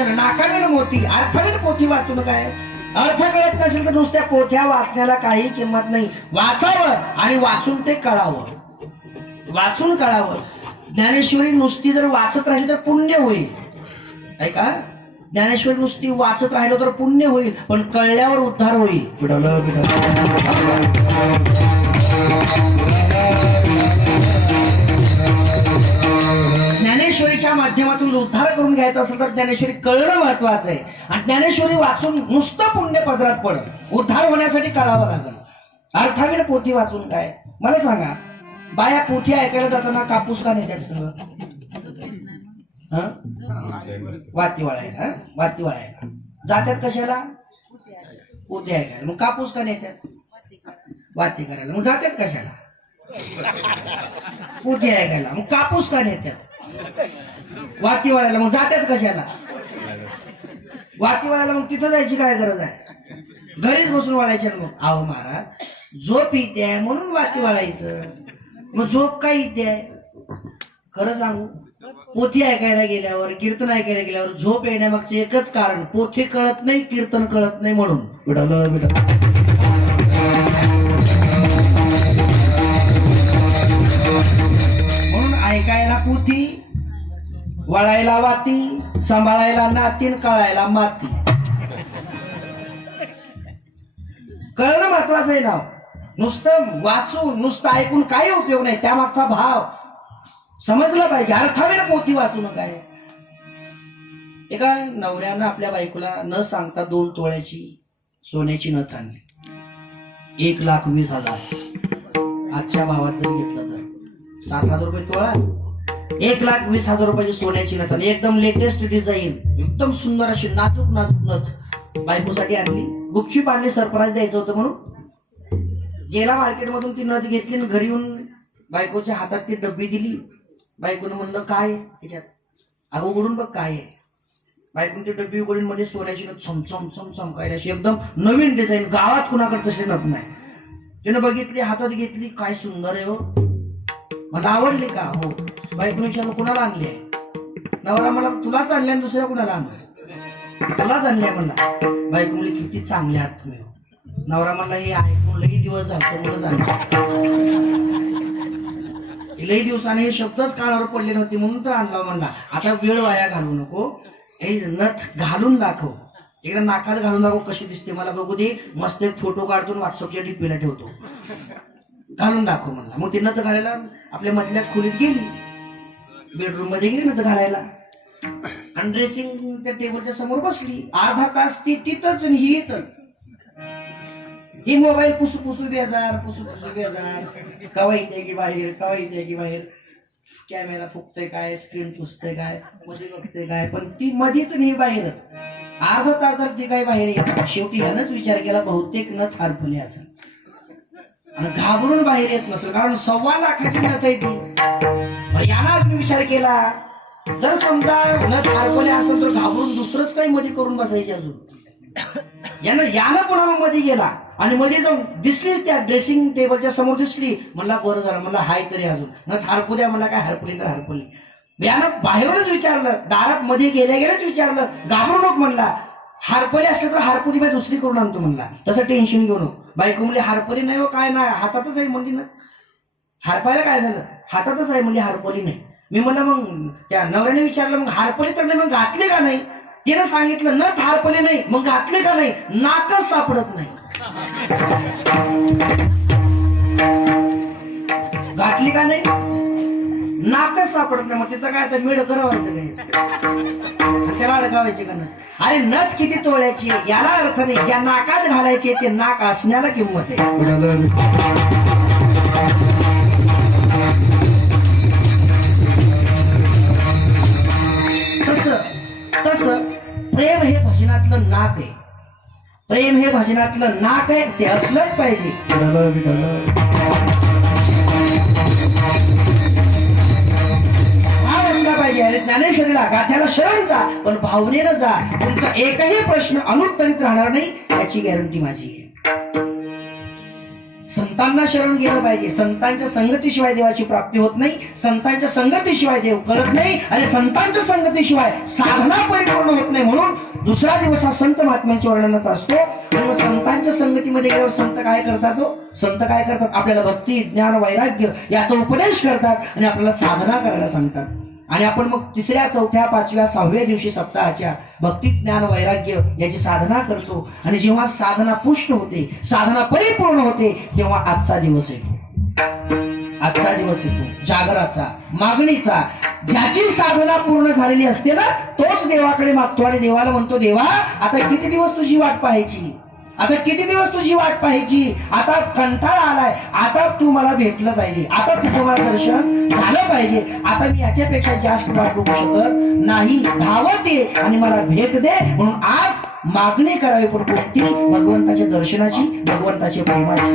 वाचन नाकारण मोती अर्थावेल पोथी वाचून काय अर्थ कळत नसेल तर नुसत्या पोथ्या वाचण्याला काही किंमत नाही. वाचावं आणि वाचून ते कळावं. वाचून कळावं. ज्ञानेश्वरी नुसती जर वाचत राहिली तर पुण्य होईल. ऐका ज्ञानेश्वरी नुसती वाचत राहिलो तर पुण्य होईल पण कळल्यावर उद्धार होईल. बिडवलं, बिडवलं. माध्यमातून उद्धार करून घ्यायचा असेल तर ज्ञानेश्वरी कळणं महत्वाचं आहे. आणि ज्ञानेश्वरी वाचून नुसतं पुण्य पदरात पडत उद्धार होण्यासाठी कळावं लागेल. अर्थावीन पोथी वाचून काय? मला सांगा बाया पोथी ऐकायला जाताना कापूस का नेत्यात सगळं? वातीवाळा वाती वाळायला हं? वाती वाळायला जात्यात कशाला? पोथी ऐकायला. मग कापूस का नेत्यात वाती करायला. मग जात्यात कशाला? पोथी ऐकायला. मग कापूस का नेत्यात वाती मग जात्यात कशाला? वाती मग तिथं जायची काय गरज आहे? घरीच बसून वाळायचे मग आहो महाराज झोप इथे आहे म्हणून वाती वाळायचं मग झोप काय इथे आहे? खरं सांगू पोथी ऐकायला गेल्यावर कीर्तन ऐकायला गेल्यावर झोप येण्यामागचं एकच कारण पोथी कळत नाही कीर्तन कळत नाही म्हणून. बिडवलं बिडवलं वळायला वाती सांभाळायला नातीन कळायला माती. कळणं महत्वाचं आहे नाव नुसतं वाचून नुसतं ऐकून काही उपयोग नाही. त्यामागचा भाव समजला पाहिजे. अर्थावे ना पोती वाचू नका एका नवऱ्यानं आपल्या बायकोला न सांगता दोन तोळ्याची सोन्याची नथ आणली. एक लाख वीस हजार. आजच्या भावात जर घेतलं तर. सात हजार रुपये तोळा. एक लाख वीस हजार रुपयाची सोन्याची नथ आणि एकदम लेटेस्ट डिझाईन एकदम सुंदर अशी नाजूक नाजूक नथ बायकोसाठी आणली. गुपची पाणी सरप्राईज द्यायचं होतं म्हणून. गेला मार्केटमधून ती नथ घेतली आणि घरी येऊन बायकोच्या हातात ती डब्बी दिली. बायकोनं म्हणलं काय आहे त्याच्यात अगं उघडून बघ काय आहे. बायकोन ती डब्बी उघडून मध्ये सोन्याची नथ चमचम चमचम काय अशी एकदम नवीन डिझाईन गावात कुणाकडे तशी नथ नाही. तिनं बघितली हातात घेतली. काय सुंदर आहे हो. मला आवडली का? हो. बायकोने विचारलं कुणाला आणली आहे? नवरा मला तुलाच आणले आणि दुसऱ्या कुणाला आणलं तुलाच आणली आहे म्हणला. बायको मुली किती चांगले आहात तुम्ही. नवरा म्हणला हे ऐकून लई दिवस झाले लई दिवसाने हे शब्दच कानावर पडले नव्हते म्हणून तर आणला म्हणला. आता वेळ वाया घालू नको. हे नथ घालून दाखव. एकदा नाकात घालून दाखव कशी दिसते. मला बघू दे. मस्त एक फोटो काढतो व्हॉट्सअपच्या डीपीला ठेवतो. घालून दाखव म्हणला. मग ते नथ घालायला आपल्या मधल्या खोलीत गेली. बेडरूममध्ये गेली नथ घालायला. आणि ड्रेसिंग त्या टेबलच्या समोर बसली. अर्धा तास ती तिथंच आणि ही इथं ही मोबाईल पुसू पुसू बेजार पुसू पुसू बेजार. कवा येते की बाहेर कवा येते की बाहेर? कॅमेरा फुकतोय काय? स्क्रीन पुसतोय काय? मध्ये बघतोय काय? पण ती मधीच नाही बाहेरच. अर्धा तासात ती काय बाहेर येत शेवटी यानंच विचार केला बहुतेक न थारफुले असं आणि घाबरून बाहेर येत नसेल. कारण सव्वा लाखाची नथ आहे याला यानं मी विचार केला. जर समजा न थारपले असेल तर घाबरून दुसरंच काही मध्ये करून बसायचे अजून. यानं यानं कोणाला मध्ये गेला? आणि मध्ये जाऊन दिसली त्या ड्रेसिंग टेबलच्या समोर दिसली म्हणला बरं झालं मला हाय तरी अजून. न थारपू द्या म्हणला काय हरपली तर हरपली यानं बाहेरूनच विचारलं दारात मध्ये गेल्या गेल्याच विचारलं घाबरू नको म्हणला. हारपली असलं तर हारपुरी बाई दुसरी करून आणतो म्हणला. तसं टेन्शन घेऊ नको. बायको म्हणली हारपरी नाही हो काय नाही हातातच आहे म्हणली ना. हारपायला काय झालं? हातातच आहे म्हणजे हारपली नाही. मी म्हणलं मग त्या नवऱ्याने विचारलं मग हारपली तर नाही मग घातले का नाही? तिने सांगितलं न हारपली नाही मग घातले का नाही? नाकच सापडत नाही. घातली का नाही? नाकच सापडत नाही. मग तिथं काय आता मिळ करावायचं नाही त्याला अडकावायची का नाही? अरे नथ किती तोळ्याची याला अर्थ नाही. ज्या नाकात घालायचे ते नाक असण्याला किंमत आहे. भजनातलं नाक आहे ते असलंच पाहिजे. अरे ज्ञानेश्वरीला गाथ्याला शरण जा पण भावनेनं जा. तुमचा एकही प्रश्न अनुत्तरित राहणार नाही याची गॅरंटी माझी आहे. संतांना शरण गेलं पाहिजे. संतांच्या संगतीशिवाय देवाची प्राप्ती होत नाही. संतांच्या संगतीशिवाय देव कळत नाही. आणि संतांच्या संगतीशिवाय साधना परिपूर्ण होत नाही म्हणून दुसरा दिवस हा संत महात्म्यांच्या वर्णनाचा असतो. आणि संतांच्या संगतीमध्ये गेल्यावर संत काय करतात हो? संत काय करतात? आपल्याला भक्ती ज्ञान वैराग्य याचा उपदेश करतात आणि आपल्याला साधना करायला सांगतात. आणि आपण मग तिसऱ्या चौथ्या पाचव्या सहाव्या दिवशी सप्ताहाच्या भक्ती ज्ञान वैराग्य याची साधना करतो. आणि जेव्हा साधना पुष्ट होते साधना परिपूर्ण होते तेव्हा आजचा दिवस येतो. आजचा दिवस येतो जागराचा मागणीचा. ज्याची साधना पूर्ण झालेली असते ना तोच देवाकडे मागतो आणि देवाला म्हणतो देवा आता किती दिवस तुझी वाट पाहायची? आता किती दिवस तुझी वाट पाहायची? आता कंटाळा आलाय. आता तू मला भेटलं पाहिजे. आता तुझं मला दर्शन झालं पाहिजे. आता मी याच्यापेक्षा जास्त वाट बघू शकत नाही. धावत ये आणि मला भेट दे. म्हणून आज मागणी करावी पण कोणती? भगवंताच्या दर्शनाची भगवंताच्या प्रेमाची.